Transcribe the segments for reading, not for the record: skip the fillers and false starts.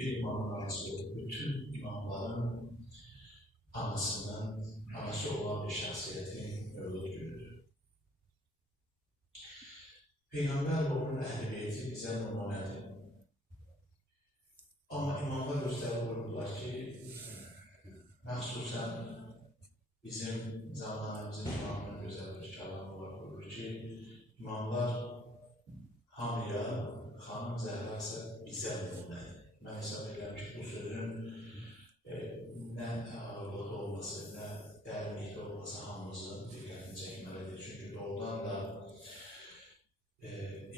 bir imamın ailesi yok. Bütün imamların anası olan bir şahsiyetin mövlud günüdür. Peygamber ve onun əhl-i beyti bizə nümunədir. Amma imamlar özləri vururlar ki, məxsusən bizim zamanımızın imamının gözəl bir kəlamı var, vurur ki, imamlar hamıya, xanım Zəhra isə bizə nümunədir. Mən hesab edirəm ki, bu sözün nə ağırlıqda olması, nə dərinlikdə olması hamımızın diqqətini çəkməlidir. Çünki doğrudan da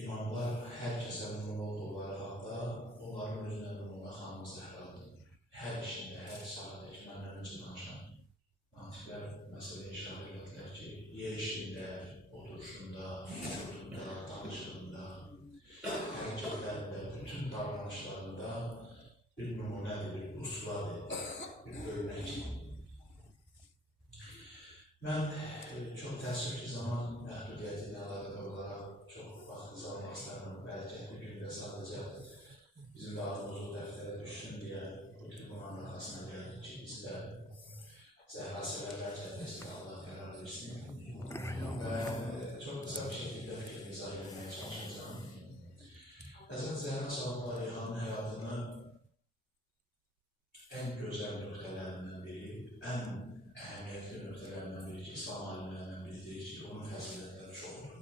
imamlar hər kəsə nümunə olduqları halda onların özünə nümunə xanım Zəhradır. Hər işində, hər sahədə ki, məndən öncə danışan natiklər məsələ inşah edildilər ki, yer işində, oturuşunda, danışığında, hərəkətlərində, bütün davranışlarında bir nümunədir, bir usuladır, bir örnek. Mən çox təəssüf ki, zaman məhdudiyyəti ilə əlaqədar olaraq çox vaxtınızı almaq istəyirəm. Bəlkə bir gündə sadəcə bizim də adımız o dəftərə düşsün deyə bu tribunanın arxasına gəldik ki, biz də Zəhra Sevərlər Cəbhəsində Allah qərar versin. Və çox qısa bir şəkildə fikir izah etməyə çalışacağım. Həzrət Zəhra sallallahu əleyhi və səlləm həyatını ən gözəl nöqtələrindən biri, ən əhəmiyyətli nöqtələrindən biri ki, İslam alimlərindən biri deyir ki, onun fəzilətləri çoxdur.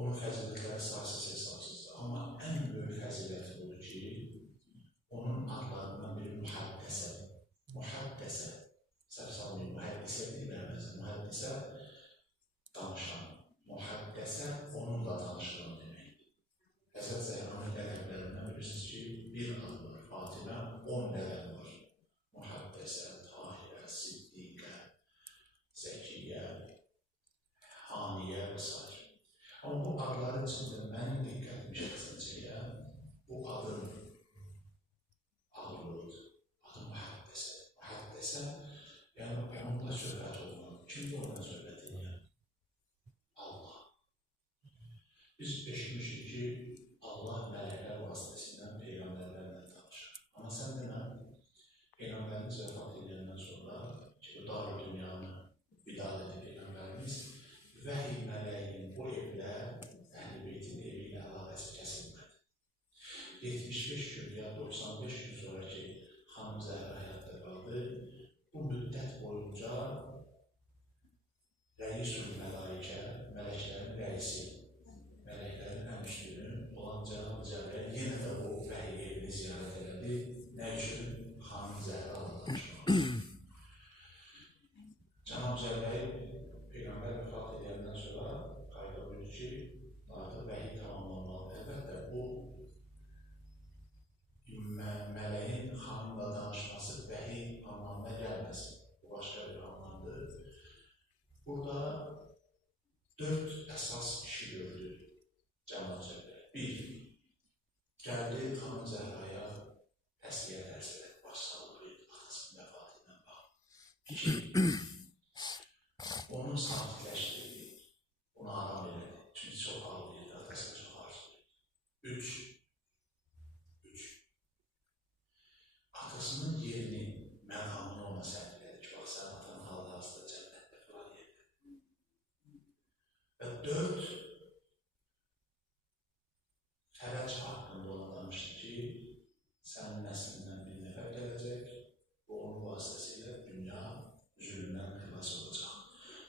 Onun fəzilətləri sarsız-hesabsızdır. Amma ən böyük fəziləti budur ki, onun adlarından biri mühəddəsə. Mühəddəsə, səhv salmayın, mühəddisə deyirlər, mühəddisə danışan. Mühəddəsə onunla danışılan deməkdir. Həzrət Zəhranın ləqəblərindən bilirsiniz ki, bir adı var, Fatimə, 10 ləqəb var. Mühəddəsə, Tahirə, Siddiqə, Zəkiyyə, Hamiyə və s. Amma bu adların içində mənim diqqətimi şəxsən çəkən bu adın ağırlığıdır. Adı mühəddəsə. Mühəddəsə, yəni onunla söhbət olmalı. Kimdə onunla söhbət edir? Allah. Biz eşitmişik ki, Allah mələklər vasitəsindən peyğəmbərlərlə danışır. Amma sən demə, peyğəmbərimiz vəfat edəndən sonra ki, bu dar dünyanı vidal edən peyğəmbərimiz vəhiy mələyin bu evlə, əhl-i beytin evi ilə əlaqəsi kəsilmədi. 75 gün ya 95 gün sonra ki, xanım Zəhra həyatda qaldı, bu müddət boyunca rəis-ül mələikə, mələklərin rəisi, mələklərin ən üstünü olan Cənab-ı Cəbrəil yenə də o vəhiy evini ziyarət elədi. Nə üçün? Xanım Zəhra danışmaq. Cənab-ı Cəbrəil Peyğəmbər vəfat edəndən sonra qayda buyurur ki, artıq vəhiy tamamlanmalı. Əlbəttə, bu mələyin xanımla danışması vəhiy anlamına gəlməsin. Bu başqa bir anlamdır. Burada 4 əsas işi gördü Cənab-ı Cəbrəil. 1. Gəldi xanım Zəhraya təsliyə tərsələ, başsağlığı atasının vəfatından bağlı. 2. Onu sakitləşdirdi, onu aram elədi. Çünki çox ağlıydı, atasını çox arzuluydu. 3. Atasının yerini, məqamını ona sərgilədi ki, bax, sən atanın hal-hazırda cənnətdə falan yerdə. Və 4. Fərəc haqqında ona danışdı ki, sənin nəslindən bir nəfər gələcək və onun vasitəsilə dünya zülmdən xilas olacaq.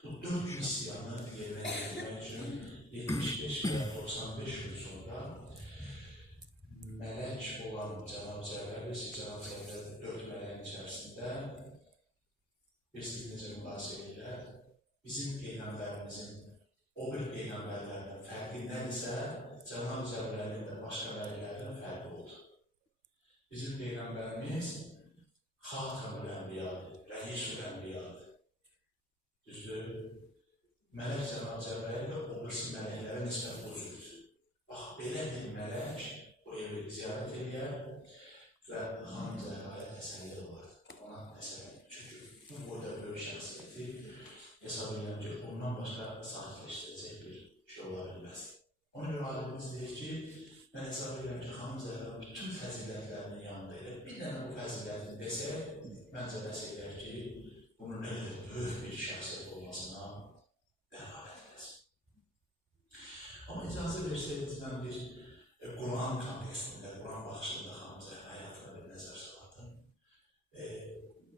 Bu 4 gün istiyanı yerinə getirmək üçün 75 və 95 gün sonra mələk olan Cənab-ı Cəbrəil, Cənab-ı Cəbrəil 4 mələyin içərisində birisi necə müqayisə edirlər, bizim peyğəmbərimizin o bir peyğəmbərlərdən fərqi nədirsə, Cənab-ı Cəbrəlin də başqa mələklərdən fərqi oldu. Bizim peyğəmbərimiz Xatamül Ənbiyadır, Rəis-ül Ənbiyadır. Düzdür? Mələk Cənab-ı Cəbrəl də o birisi mələklərə nisbət bozuldu. Bax, belə bir mələk bu evi ziyarət edir və xanım Zəhraya təsəlli olar. Ona təsəlli. Çünki bu boyda böyük şəxsiyyəti hesab edirəm ki, ondan başqa sakitləşdirəcək bir şey ola bilməz. Ona görə alimimiz deyir ki, mən hesab edirəm ki, xanım Zəhra bütün fəzilətlərini məncə dəstəklər ki, bunun nə qədər böyük bir şəxsiyyət olmasına dəvət edəsin. Amma icazə versəydiniz, mən bir Quran kontekstində, Quran baxışında xanım Zəhra həyatına bir nəzər salardım.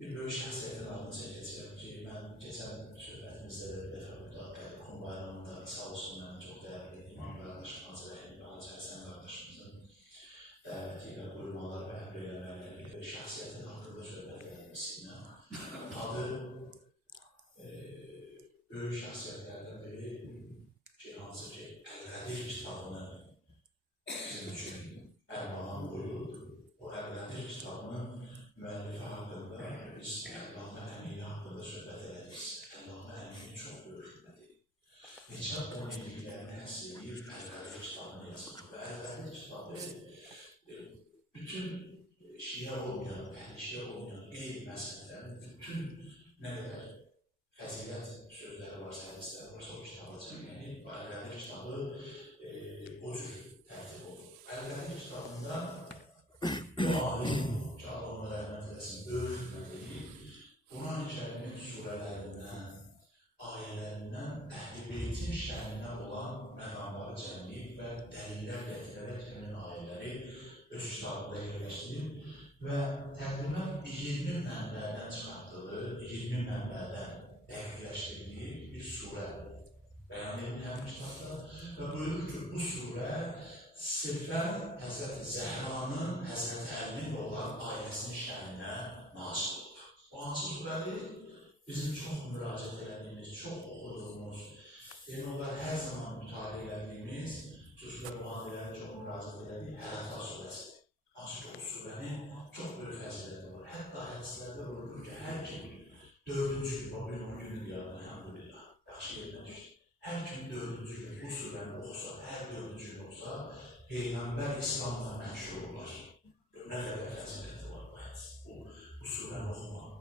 Bir böyük şəxsiyyətin adını çəkəcəyəm ki, mən keçən söhbətimizdə də bir dəfə burada Qəlibxon bayramında sağ olsun mənim çox dəyərli imam qardaşım, Hacı Rəhim və Hacı Həsən qardaşımızın dəvəti ilə buyurmalar və əmr eləmələri və şəxsiyyətin haqqında söhbət edilməsində adı böyük şəxsiyyətlərdən biri ki, hansı ki, Əl-Qədir kitabını bizim üçün ərmağan qoyub, o Əl-Qədir kitabının müəllifi haqqında biz Əllamə Əmini haqqında söhbət edədik. Əllamə Əmini çox böyük hürmədir. Neçə 10 illiklərini həsr edir, Əl-Qədir kitabını yazır. Və Əl-Qədir kitabı bütün şiə olmayan, əhli şiə olmayan qeyb məsələlərin bütün nə qədər fəzilət sözləri varsa, hədisləri varsa o kitaba cəmlənib. Bu Əl-Qədir kitabı o cür tərtib olunur. Əl-Qədir kitabında bu alim böyük hürmətliyi Quran-ı surələrindən, ayələrindən Əhl-i Beytin şəninə olan məqamları cəmləyib və dəlillər gətirərək həmin ayələri öz kitabında yerləşdirib və təqribən 20 mənbədən çıxartdığı, 20 mənbədən dəqiqləşdirdiyi bir surə bəyan edilir həmin kitabda və buyurur ki, bu surə sirfən Həzrəti Zəhranın, Həzrəti Əlinin olan ailəsinin şəninə nazil olub. Bu hansı surədir? Bizim çox müraciət edədiyimiz, çox oxuduğumuz, onlar hər zaman mütaliə edədiyimiz, xüsusilə mühadilərin çox müraciət edədiyi Hələta surəsidir. Hansı ki, o surənin çox böyük fəziləti var. Hətta hədislərdə buyurulur ki, hər kim 4-cü gün, o günün diyarına, elhamdülillah, yaxşı yerdən düşdü. Hər kim 4-cü gün bu surəni oxusa, hər 4-cü gün oxusa, Peyğəmbər İslamla məşhur olar. Nə qədər fəziləti var bu hədis. Bu surəni oxumaq.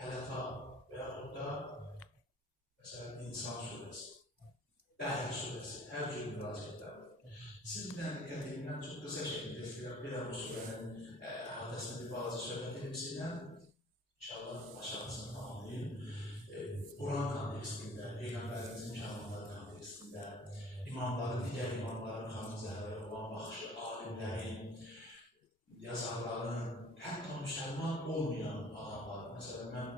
Hələta və yaxud da məsələn, İnsan surəsi, Dəhr surəsi, hər cür müraciətlər var. Siz bir dənə diqqət edin, mən çox qısa şəkildə istəyirəm, bir də bu surənin hadəsində bir bazı söhbət edib istəyirəm. İnşallah aşağısını anlayın. Quran kontekstində, Peyğəmbərimizin kəlamları kontekstində, imamların, digər imamların xanım Zəhraya olan baxışı, alimlərin, yazarların, hətta müsəlman olmayan adamlar, məsələn, mən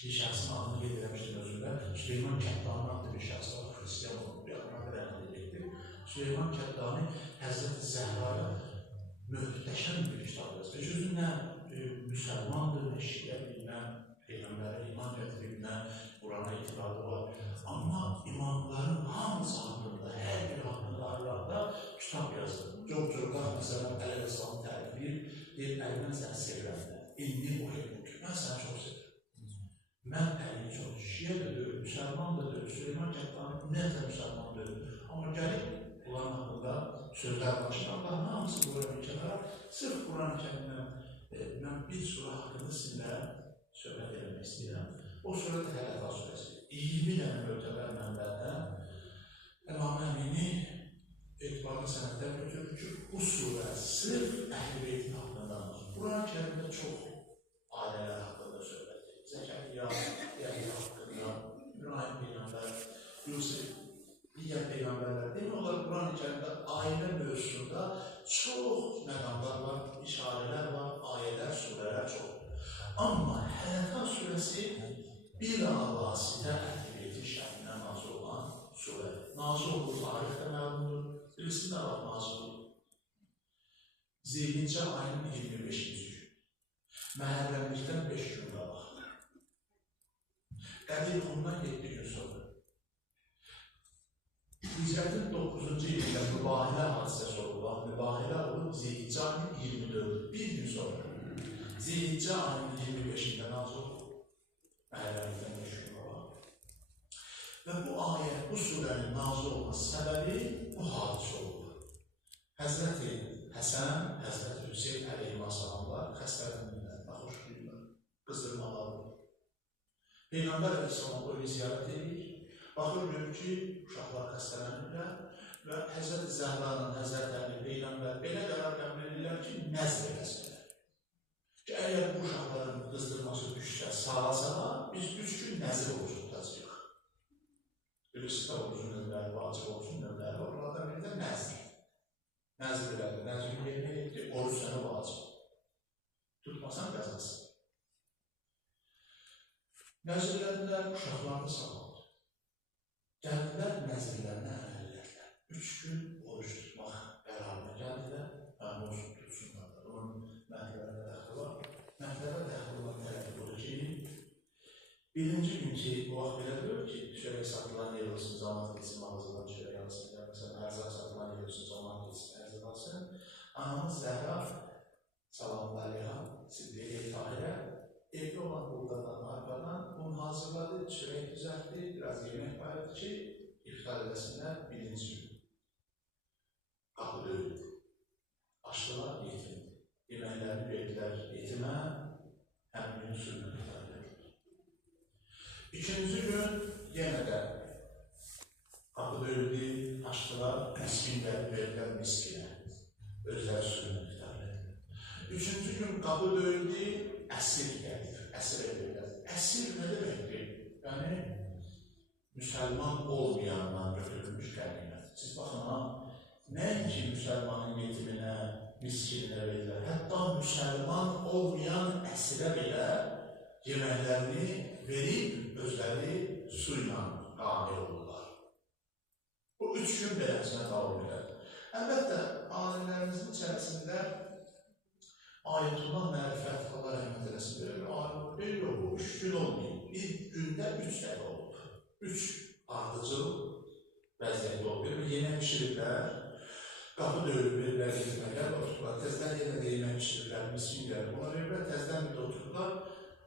bir şəxsin adını qeyd eləmişdim özümdə, Süleyman Kəttani adlı bir şəxs var, Xristiyan olub, bir adına rəhmət edildi. Süleyman Kəttani Həzrəti Zəhraya möhtəşəm bir kitab yazır. Çünki nə müsəlmandır, nə şiədir, nə Peyğəmbərə iman gətirib, nə Qurana etiqadı var. Amma imamların hamısı haqqında, hər bir haqqında ayrıqda kitab yazır. Çox Cürqah, məsələn, Əl-Əslamı tərifləyir, deyir, Əli, mən səni sevirəm də, indi o hepim ki, mən səni çox sevirəm. Mən Əli çox, şiə də deyil, müsəlman da deyil, Süleyman Kəttani nəzə müsəlman deyil. Amma gəlib, bunların haqqında sözlər başına, Allahın hamısı Quran-ı kənara, sırf Quran-ı kərindən mən bir surə haqqında sizinlə söhbət eləmək istəyirəm. O surə də Hələta surəsi. 20 dənə mötəbər mənbədən Əllamə Əmini etibarlı sənədlər götürür ki, bu surə sırf Əhl-i Beytin haqqında anlaşır. Quran-ı kərimdə çox ailələr haqqında söhbət edir. Zəkəriyya, Yəhya haqqında, İbrahim Peyğəmbər, Yusuf, digər Peyğəmbərlər. Demək olar, Quran-ı kərimdə ailə mövzusunda çox məqamlar var, işarələr var, ayələr, surələr çoxdur. Amma Hələta surəsi bir vasitə Əhl-i Beytin şəninə nazil olan surədir. Nazil olduğu tarixdə məlumdur. Birisi nə var nazil olur? Zilhiccə ayının 25-ci gün. Məhərrəmlikdən 5 gün qabaq. Qəlibxondan 7 gün sonra. Hicrətin 9-cu ildə mübahilə hadisəsi olur. Mübahilə olur Zilhiccə ayının 24-cü. Bir gün sonra. Zilhiccə ayının 25-də nazil olur. Məhərrəmlikdən 5 gün qabaq. Və bu ayə, bu surənin nazil olması səbəbi bu hadisə olur. Həzrəti Həsən, Həzrəti Hüseyin əleyhissalamlar xəstələnirlər, baxışlayırlar, qızdırmalar olur. Peyğəmbər əleyhissalam onu ziyarət edir, baxır görür ki, uşaqlar xəstələnirlər və Həzrəti Zəhranın, Həzrəti Əli, Peyğəmbər belə qərar qəbul edirlər ki, nəzr eləsinlər. Ki, əgər bu uşaqların qızdırması düşsə, sağa biz 3 gün nəzir orucu tutacaq. Birisi də orucun növləri, vacib orucun növləri var. Onlardan biri də nəzir. Nəzir elədi, nəzir yerinə etdi, oruc sənə vacib. Tutmasan qəzası. Nəzirlərində uşaqlarını sağladı. Gəldilər nəzirlərinə əməl elədilər. 3 gün oruç tutmaq qərarına gəldilər. Həm olsun tutsunlar da. Bunun məhvlərə dəxli var. Məhvlərə dəxli olan tərəfi budur ki, birinci gün ki, o vaxt belə diyor ki, çörək satılan yer olsun, zaman geçsin, mağazadan çörək alsın, ya məsələn, ərzaq satılan yer olsun, zaman geçsin, ərzaq alsın. Anamız Zəhra, salamlı Əliha, Siddiqə Tahirə, evli olan buradadan, arkadan bunu hazırladı, çörək düzəltdi, biraz yemək bayırdı ki, iftar edəsinlər birinci gün. Qapı döyüldü. Açdılar, yetimdi. Yeməklərini verdilər yetimə, həm günün suyunu iftar edildi. İkinci gün yenə də qapı döyüldü, açdılar, miskinləri verdilər miskinə, özləri suyunu iftar edildi. Üçüncü gün qapı döyüldü, əsir gəlir, əsir edirlər. Əsir nə deməkdir? Yəni, müsəlman olmayandan götürülmüş qənimət. Siz baxın, nəinki müsəlmanın yetiminə, miskinə verirlər, hətta müsəlman olmayan əsirə belə yeməklərini verib, özləri su ilə qamil olurlar. Bu 3 gün beləsinə davam edər. Əlbəttə, alimlərimizin içərisində Ayətullah Mərifət, Allah rəhmət eləsin, deyir, yox, bu 3 gün olmayıb. Bir gündə 3 dəfə olub. 3 ardıcıl vəziyyətdə olub. Yemək pişiriblər, qapı döyülüb, verirlər, yedirlər, otururlar. Təzdən yenə də yemək pişiriblər, miskinlər. Onlar verirlər, təzdən bir də otururlar.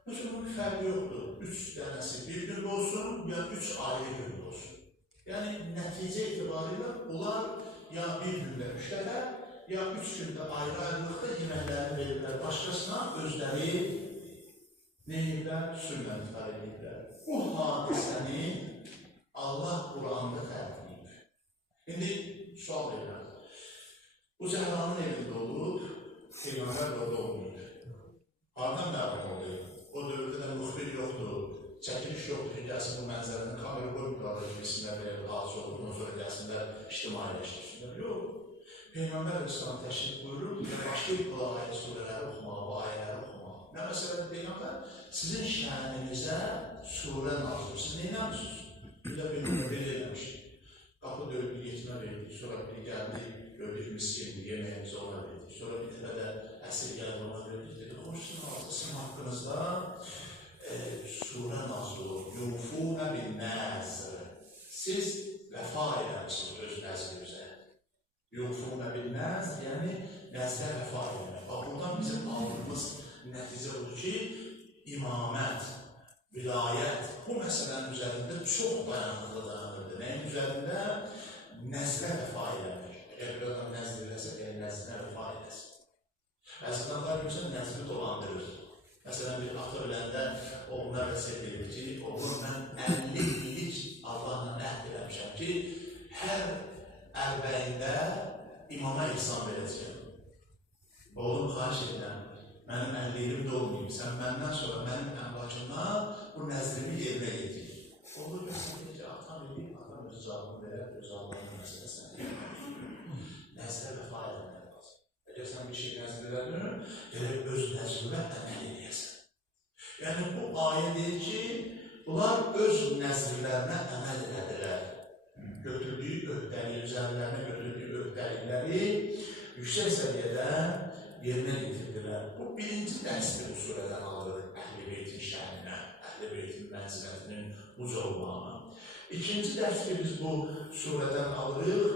Bütün bunun fərqi yoxdur. 3 dənəsi bir gün olsun, ya 3 ayrı gün olsun. Yəni, nəticə itibarilə bunlar ya bir gündə 3 dəfə, ya 3 gündə ayrı-ayrılıqda yeməklərini verirlər başqasına, özləri neyirlər, sünlə iftar edirlər. Bu hadisəni Allah Quranda tərtib. İndi sual verirəm. Bu Zəhranın evində olub, Peyğəmbər orada olmayıb. Hardan məlum oluyor? O dövrdə də müxbir yoxdur, çəkiliş yoxdur ki, gəlsin bu mənzərəni kamera qoymuqlarla gibisindən belə bir hadisi olur, bundan sonra gəlsinlər ictimailəşdirsinlər. Yox. Peyğəmbər İslam təşrif buyurur, başqa bir ayət surələri oxumağa, bu ayələri oxumağa. Nə məsələdir Peyğəmbər? Sizin şəninizə surə nazır. Siz nə inanırsınız? Bir də bir eləmişik. Qapı döyüldü, yetimə verdik, sonra bir gəldi, gördük miskinli, yeməyimizi ona verdik. Sonra bir dəfə də əsir gəldi, ona verdik, dedi, sizin haqqınızda surə nazır olur. Yunfunə bin nəzr. Siz vəfa eləmişsiniz öz nəzrinizə. Yunfunə bin nəzr, yəni nəzrə vəfa eləmək. Bax, buradan bizim aldığımız nəticə odur ki, imamət, vilayət bu məsələnin üzərində çox dayanıqlı dayanırdı. Nəyin üzərində? Nəzrə vəfa eləmək. Əgər bir adam nəzr eləsə, nəzrinə vəfa eləsin. Əzrədanlar görürsən, nəzri dolandırır. Məsələn, bir ata öləndə oğluna vəsiyyət edir ki, oğlum, mən 50 illik Allahla əhd eləmişəm ki, hər ərbəyində imama ihsan verəcəyəm. Oğlum, xahiş edirəm, mənim 50 ilim də olmayayım, sən məndən sonra mənim əmlakımda bu nəzrimi yerinə yetir. Olur vəsiyyət ki, atam edir, atam öz cavabını verər, öz Allahın məsələsini verir. Nəzrə vəfa eləmək lazım. Əgər sən bir şey nəzr edədir, gələk öz nəzrə əməl edəyəsən. Yəni, bu ayə deyir ki, bunlar öz nəzrlərinə əməl edədilər. Götürdüyü öhdəlik, üzərlərinə götürdüyü öhdəlikləri yüksək səviyyədə yerinə getirdilər. Bu birinci dərsdir bu surədən alırıq Əhl-i Beytin şəhərinə, Əhl-i Beytin mənzilətinin uca olmağına. İkinci dərsdir biz bu surədən alırıq,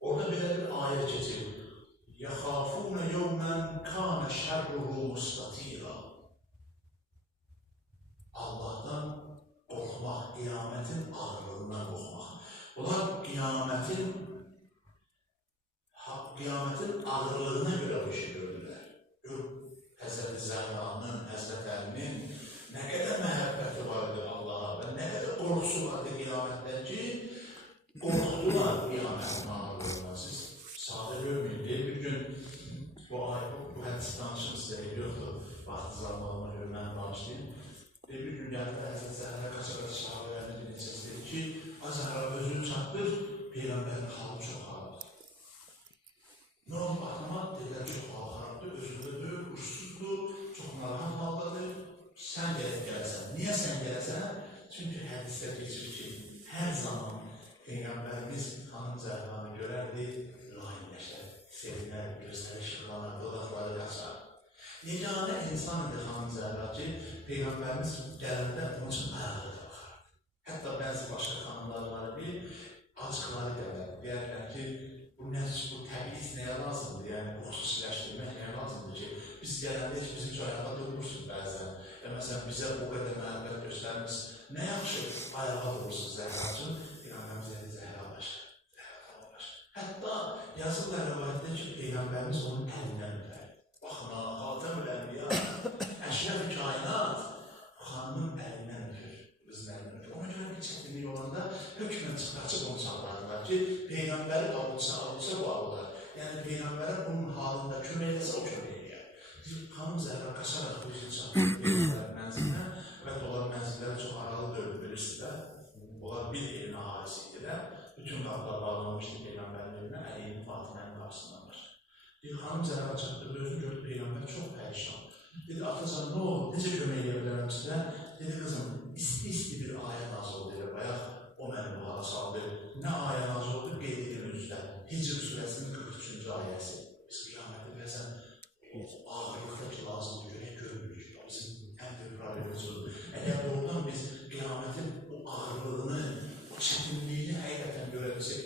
orada belə bir ayə keçir. يَخَافُونَ يَوْمًا كَانَ شَرُّهُ مُسْتَطِيرًا. Allah'tan qorxmaq, qiyamətin ağırlığından qorxmaq. Bunlar qiyamətin ağırlığına görə bu işi gördülər. Həzrəti Zəhranın, Həzrət Əlinin nə qədər məhəbbəti vardı Allaha və nə qədər qorxusu vardı qiyamətdən ki, qorxdular qiyamətin ağırlığından. Siz sadə görməyin, deyil bir gün bu hədisi danışım sizə yoxdur. vaxtınız almağıma görə mən bağışlayayım. Bir gün gəldi, Həzrət Zəhra Qaçaqaç sahabələrinin bir neçəsi dedi ki, Zəhra özünü çatdır, Peyğəmbərin halı çox ağırdır. Nə oldu atama? Dedilər, çox ağırdır, özündə böyük, uçsuzdur, çox narahat haldadır. Sən gələsən. Niyə sən gələsən? Çünki hədisdə geçir ki, hər zaman Peyğəmbərimiz xanım Zəhranı görərdi, laimləşər, sevinər, gözləri şıqlanar, dodaqları qaçar. Yeganə insan idi xanım Zəhra ki, Peyğəmbərimiz gələndə onun üçün ayaqları da baxar. Hətta bəzi başqa xanımlar var bir, acıqları gələr, deyərlər ki, bu təbiiz nəyə lazımdır, yəni bu xüsusiləşdirmək nəyə lazımdır ki, biz gələndə heç bizim ayağa durmursun bəzən. Məsələn, bizə o qədər məhəbbət göstərmiş, nə yaxşı ayağa durursunuz Zəhracığım, Peyğəmbərimiz dedi, Zəhra başa, Zəhra tamam başa. Hətta yazıqlar rəvayətdə ki, Peyğəmbərimiz onun əlindən öpər. Baxın, Xatəmül Ənbiya, Əşrəf-i Kainat, xanımın əlindən öpür, qızın əlindən öpür. Ona görə bir çətinlik olanda hökmən çıxaçıb onu çağırırlar ki, Peyğəmbəri alırsa bu alırlar. Yəni, Peyğəmbərin onun halında kömək edəsə o kömək edir. Xanım Zəhra qaçaraq bu işin çatır Peyğəmbərin mənzilinə və onlar mənzilləri çox aralı dövr bilirsizlər. Onlar bir elin ahalisi idilər. Bütün qapılar bağlanmışdı Peyğəmbərin elinə, Əliyinin Fatimənin qarşısındanlar. Xanım Zəhra çatdı, özünü gördü Peyğəmbər çox pərişan. Dedi, atacan, nə oldu, necə kömək edə bilərəm sizə? Dedi, qızım, isti bir ayə nazı oldu elə bayaq, o məni bu hala saldı. Nə ayə nazı oldu, qeyd edin üzrə. Hicr surəsinin 43-cü ayəsi. Biz qiyamətdə bəzən o ağırlıqda ki, lazımdır, görək görmürük. Bizim ən böyük problemimiz odur. Əgər doğrudan biz qiyamətin o ağırlığını, o çətinliyini həqiqətən görə bilsək,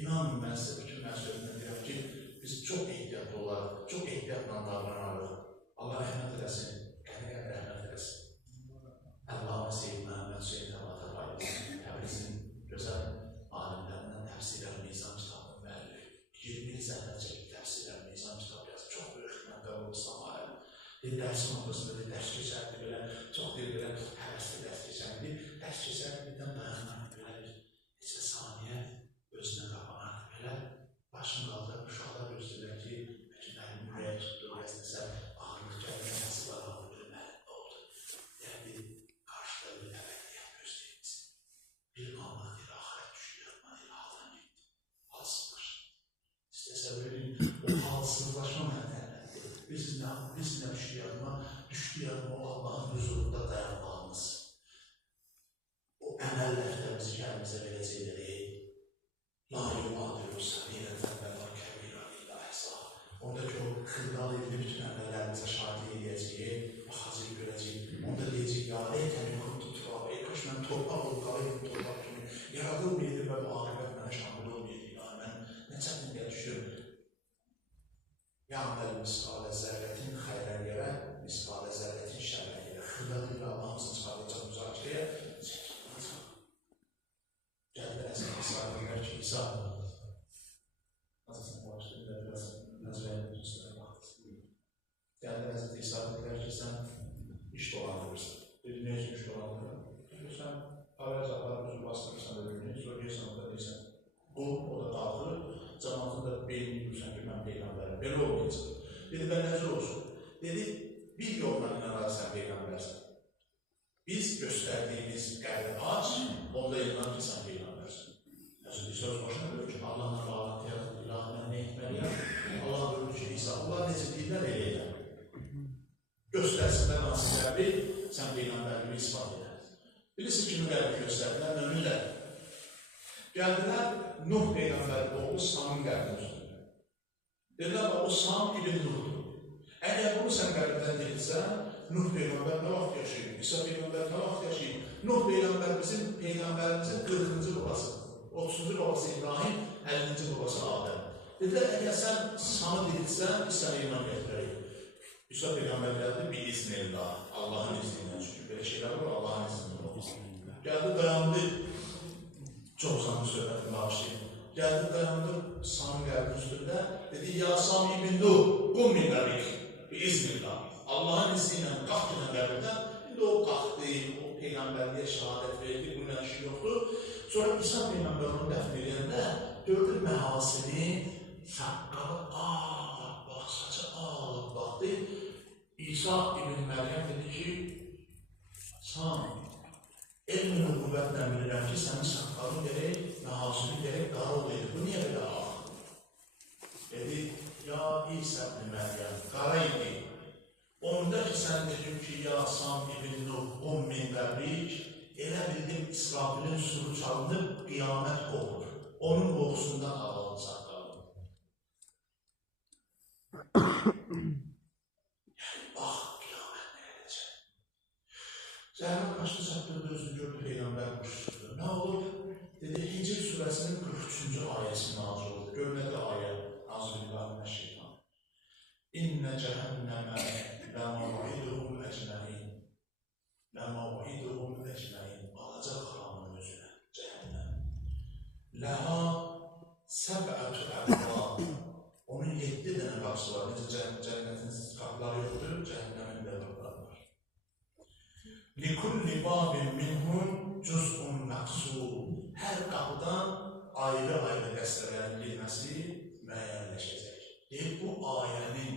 inanın mən sizə bütün məsuliyyətlə deyəm ki, biz çox ehtiyatlı olarıq, çox ehtiyatla davranarıq. Allah rəhmət eləsin, qəniyyət rəhmət eləsin. Allah'ın Seyyid Məhəmməd Hüseyin Əvvata Bayılsın, Təbrizin gözəl alimlərindən təfsirlər Nizam kitabının müəllifi. 20 il zəhmət çəkib təfsirlər Nizam kitabı yazıb, çox böyük xidmətlər olub İslam alim. Dərsin ortasında dərs keçərdi belə, çox belə həvəsli dərs keçərdi. Dərs keçərdi, birdən dayanardı belə bir neçə saniyə özünə qapanardı belə. Başını qaldırıb uşaqlar gözləyirlər ki, bəlkə mənim ürəyə tutduğu nəsə ağırlıq gəlmə nəsiblər alıb belə mənim oldu. Yəni, qarşıda bir əbədiyyət gözləyiniz. Bir anlıq deyil, axirət düşdü, yatma deyil, haldan getdi. Halsızlaşdı. Siz təsəvvür edin, o halsızlaşma məntəqlədir. Biz nə düşdü yadıma o Allahın huzurunda dayanmağımız. O əməl dəftərimizi kərimizə verəcəkləri, la yuvadır səmirətən və la kəbirən ilə əhsa. Oradakı o xırdal edilib bütün əməllərimizə şahidi edəcəyik, baxacaq görəcəyik. Onda deyəcək, ya ey təmin qurdu turab, ey kaş mən torpaq olub, qalayım torpaq kimi. Yaradılmaydı və bu aqibət mənə şamil olmaydı. Ya mən nə çətinliyə düşürüm. Ya'məl misqalə zərrətin xəyrən yerə, misqalə zərrətin şərrən yerə. Xırdal edilib Allahımızın çıxarılacaq müzakirəyə çəkilməyəcək. Gəldi əzəl İsa'nın ki, İsa Azəsin başlayın da biraz nəzrəyin üstünə baxdı. Gəldi əzəl İsa'nın ki, sən iş dolandırırsan. Dedi, nə üçün iş dolandırırsan? Sən paraya zaxları üzü bastırırsan da bilməyək, sonra deyirsən, o da deyirsən. Bu, o da qalxır, cəmatın da beynini bilirsən ki, mən Peyğəmbərim. Belə olmayacaq. Dedi, mən nəzir olsun. Dedi, bir yolla inanarı sən Peyğəmbərsən. Biz göstərdiyimiz qəbri aç, onda inanar ki, sən Peyğəmbərsən. Nəzir, söz başına bölür ki, Allahla bağlantı yaratır, İlahi mən nə etməliyəm? Allah bölür ki, İsa, onlar necə deyirlər, elə edəm. Göstərsinlər hansı qəbri, sən Peyğəmbərliyi ispat edər. Bilirsin kimi qəbri göstərdilər, möminlər. Gəldilər, Nuh Peyğəmbərin oğlu Samın qəbrin üstündə. Dedilər, o Sam ibn Nuhdur. Əgər bunu sən qəbrindən deyilsən, Nuh Peyğəmbər nə vaxt yaşayıb, İsa Peyğəmbər nə vaxt yaşayıb, Nuh Peyğəmbər bizim Peyğəmbərimizin 40-cı babası, 30-cu babası İbrahim, 50-ci babası Adəm. Dedilər, əgər sən Samı deyilsən, biz sənə iman gətirərək. İsa Peyğəmbər gəldi, bir iznillah, Allahın iznindən, çünki belə şeylər var, Allahın iznindən. Gəldi, dayandı, çox uzanlı söhbətin bağışlayın. Gəldi, dayandı, Samın qəbrin üstündə, dedi, ya Sam ibn Nuh, qum min qəbrik, bir iznillah. Allahın izni ilə qalxdığına qəbirdən, indi o qalxdı, o Peyğəmbərliyə şəhadət verdi, bunun işi yoxdur. Sonra İsa Peyğəmbər onu dəfn edəndə, gördü məhasini, saqqalı ağlab, saçı ağlab baxdı. İsa ibn Məryəm dedi ki, Sam, elmin qüvvətlə bilirəm ki, sənin saqqalın gerək, nahasını gerək qara olaydı. Bu niyə belə ağır? Dedi, ya İsa ibn Məryəm, qara idi. Onda ki, sən dedim ki, ya Sam ibn Nuh min qəbrik, elə bildim İsrafilin suru çalınıb, qiyamət qovur. Onun qoxusundan ağalım saqqalım. Zəhra qaçdı, çatdırdı, özünü gördü, Peyğəmbər quşdu. Nə olur? Dedi, Hicr surəsinin 43-cü ayəsi nazil oldu. Görmədi ayə, Nazilillahın şeytan. İnnə cəhənnəmə ləmav'iduhum əcməin. Ləmav'iduhum əcməin. Alacaq xalanın özünə, cəhənnəm. Ləha səbətü əvvab. Onun 7 dənə qapısı var. Necə cənnətin qapıları yoxdur, cəhənnəmin də qapıları var. لِكُلِّ بَابٍ مِنْهُمْ جُزْءٌ مَقْسُودٌ. Hər qapıdan ayrı-ayrı dəstələrin bilməsi müəyyənləşəcək. Deyib, bu ayənin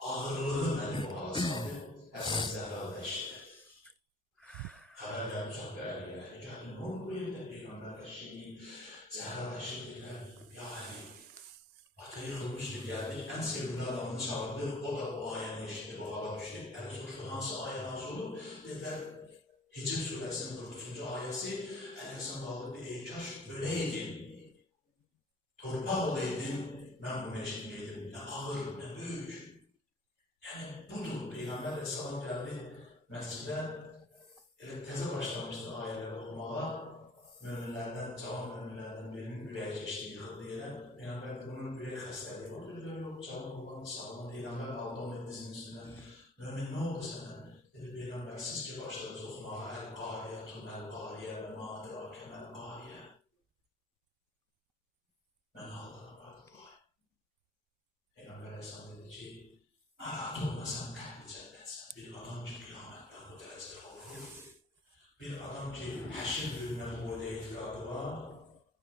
ağırlığı məni bu hala saldı, Həsən Zəhra eşitdi. Xəbər gəldi, çox dəyərli gəlir. Gəldi, nə oldu bu yerdə? Peyğəmbər eşitdi, Zəhra eşitdi, ya Əli, ata yığılmışdı, gəldik, ən sevgili adamını çağırdı, o da bu ayəni eşitdi, bu hala düşdü. Əli soruşdu, hansı ayə nazil olub? Dedilər, Hicr surəsinin 43-cü ayəsi, Əl-Həsən qalırdı, ey kaş öləydin, torpaq olaydın, mən bunu eşitməydim, nə ağır, nə böyük. Yəni, budur, Peyğəmbər Əsəlam gəldi məscidə, elə təzə başlamışdı ayələri oxumağa, möminlərdən, cavan möminlərdən birinin ürəyi keçdi, yıxıldı yerə, Peyğəmbər bunun ürək xəstəliyi var, dedilər, yox, cavan oğlanı sağlam, Peyğəmbər aldı onun dizinin üstündən, mömin, nə oldu sənə? Dedi, Peyğəmbər, siz ki başladınız oxumağa, Əl-Qariyyətun, Əl-Qariyyə və Madirəkəm, Əl-Qariyyə. Mən ağladım, Əl-Qariyyə. Peyğəmbər Əsəlam dedi ki, narahat olmasan qəlbi cənnətsən. Bir adam ki, qiyamətdən bu dərəcədə qorxur, bir adam ki, həşir bölünmə bu boyda etiqadı var,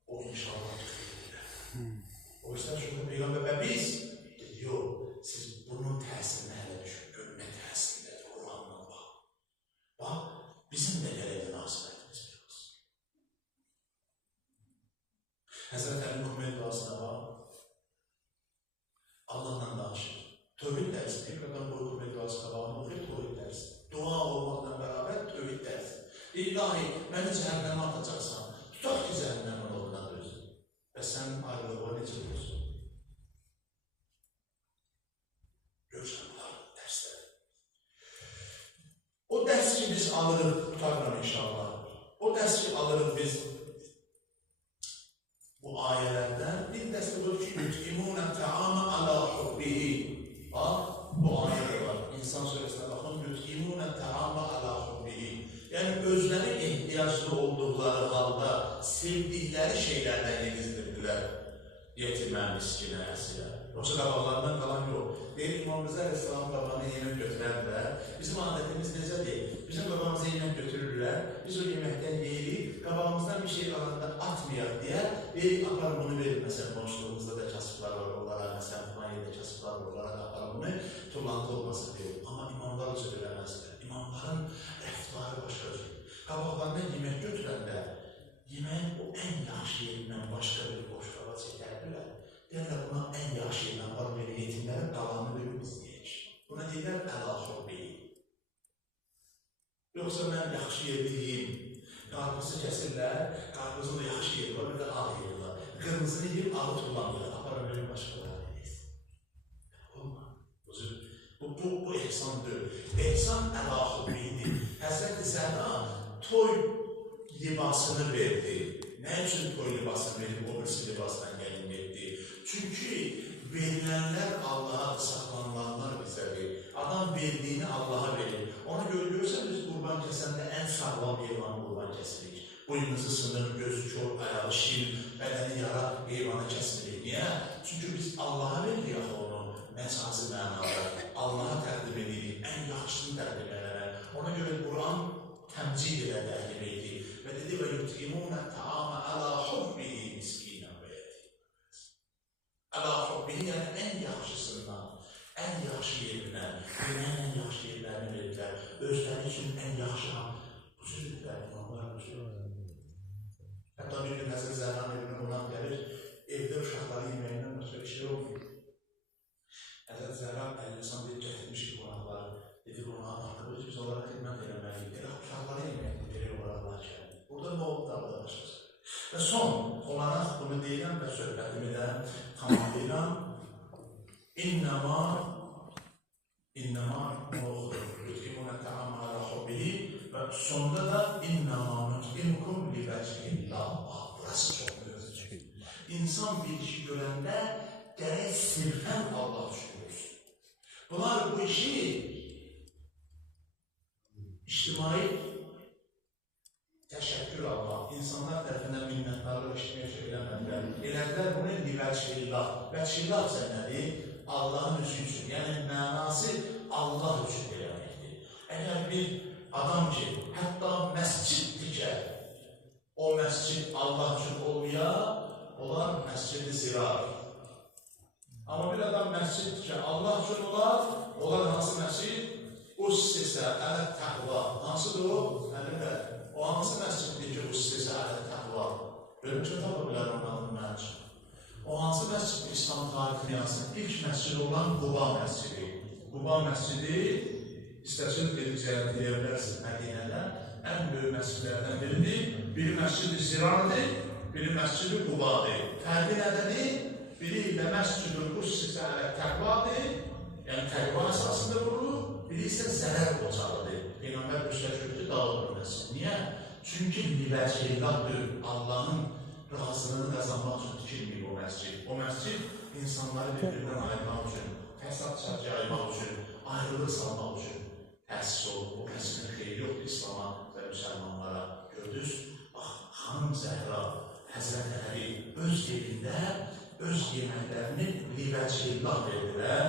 o inşallah tüxeylirlər. O istər şunu Peyğəmbər və biz, dedi, yox, siz bunun təsirini hələ düşün, görünmə təsirindədir, Quranla bax. Bax, bizim də gələk münasibətimiz biraz. Həzrət Əlin Kumey duasına bax, Allahla danışır. Tövhid dərsi, tekrardan boy Kumey duası qabağını oxuyur, tövhid dərsi. Dua olmaqla bərabər tövhid dərsi. İlahi, məni cəhənnəmə atacaqsan, tutaq ki, cəhənnəmin olduğundan dözün. Və sənin ayrılığa necə olursun? Görürsən, bunlar dərslər. O dərs ki, biz alırıq, tutarlar inşallah. O dərs ki, alırıq biz bu ayələrdən, bir dərs olur ki, yut'imunə təamə alə hubbihi. Bax, bu ayədə var. İnsan surəsində baxın, yut'imunə təamə alə hubbihi. Yəni, özləri ehtiyaclı olduqları halda sevdikləri şeylərdən yedizdirdilər. Yetimə, miskinə, əsirə. Yoxsa qabaqlarından qalan yox. Deyir, İmam Rıza Aleyhisselam qabağına yemək götürərlər. Bizim adətimiz necədir? Bizim qabağımıza yemək götürürlər. Biz o yeməkdən yeyirik. Qabağımızdan bir şey qalanda atmayaq deyə verik, aparın bunu verir. Məsələn, qonşuluğumuzda da kasıblar var. Onlara, məsələn, falan yerdə kasıblar var. Onlara da aparın bunu. Tullantı olmasın deyir. Amma imamlar özü eləməzdir. İmamların rəftarı başqadır. Qabaqlarından yemək götürəndə yeməyin o ən yaxşı yerindən başqa bir boş qaba çəkərdilər. Deyirlər, buna ən yaxşı yerindən var verir, yetimlərin qalanını verir, biz deyək. Buna deyirlər, əl-axır beyil. Yoxsa mən yaxşı yerli yiyim. Qarpızı kəsirlər, qarpızın da yaxşı yeri var, bir də ağ yeri var. Qırmızını yiyib, ağı tullandır, aparın verir, başqaları deyir. Olma. Bu ehsandır. Ehsan əl-axır beyildir. Həzrət-i Zəhra toy libasını verdi. Nə üçün toy libasını verib, o birisi libasından gəlin etdi? Çünki verilənlər Allah'a saxlanılanlar bizədir. Adam verdiğini Allah'a verir. Onu görürsən, biz qurban kəsəndə ən sağlam heyvanı qurban kəsirik. Boynuzu sınır, gözü kör, ayağı şir, bədəni yara heyvanı kəsirik. Niyə? Çünki biz Allah'a veririk axı onu məcazi mənada. Allah'a təqdim edirik, ən yaxşısını təqdim edərək. Ona görə Quran təmcid ilə təqdim edir. Və dedi, və yut'imunə təamə ələ hubbihi miskinə və yetim. Ələ hubbihi, yəni ən yaxşısından, ən yaxşı yerindən, ən yaxşı edəcəklər. Özləri üçün ən yaxşı bu sözlər imamlar var. Hətta bir gün Həzrət Zəhranın evinə qonaq gəlir, evdə uşaqları yeməyindən başqa bir şey olmuyor. Həzrət Zəhran əllisan deyib gətirmiş ki, qonaqları, dedi qonağa baxdırır, biz onlara xidmət eləməliyik. Elə uşaqları yeməkdir, belə olaraqlar ki. Burada nə oldu da başqası. Və son olaraq bunu deyirəm və söhbətimi də tamamlayıram. İnnəma yutqimuna təamara hubbihi və sonda da innəma nutqimkum li vəcihillah. Burası çox böyük. İnsan bir işi görəndə gərək sirfən Allah üçün görsün. Bunlar bu işi ictimai təşəkkür Allah, insanlar tərəfindən minnətdarlıq işləmək eləmədilər. Elədilər bunu li vəcihillah. Vəcihillah isə nədir? Allahın üzü üçün, yəni mənası Allah üçün eləməkdir. Əgər bir adam ki, hətta məscid tikər, o məscid Allah üçün olmaya, onlar məscid-i zirar. Amma bir adam məscid tikər, Allah üçün onlar hansı məscid? Ussisə ələ təqva. Hansıdır o? O hansı məsciddir ki, ussisə ələ təqva? Ölmüşə tapı bilər onun adını mənim üçün. O hansı məscid İslam tarixini yazsın? İlk məscid olan Quba məscidi. Quba məscidi, istəsiniz gedib ziyarət edə bilərsiniz Mədinədə. Ən böyük məscidlərdən biridir. Biri məscid-i Zirardır, biri məscid-i Qubadır. Fərqi nədədir? Biri ilə məscid-i Ussisə ələ təqvadır, yəni təqva əsasında vurulur. Biri isə zərər qocalıdır. Peyğəmbər göstərişdir, dağılır məscid. Niyə? Çünki livəcillahdır, Allahın razılığını qazanmaq üçün tikilməyib o məscid. O məscid insanları bir-birindən ayırmaq üçün, fəsad çərçi ayırmaq üçün, ayrılıq salmaq üçün təsis olub. O məscidin xeyri yoxdur İslama və müsəlmanlara. Gördünüz, bax, Xanım Zəhra, Həzrət Əli öz evində öz yeməklərini livəcillah verdilər.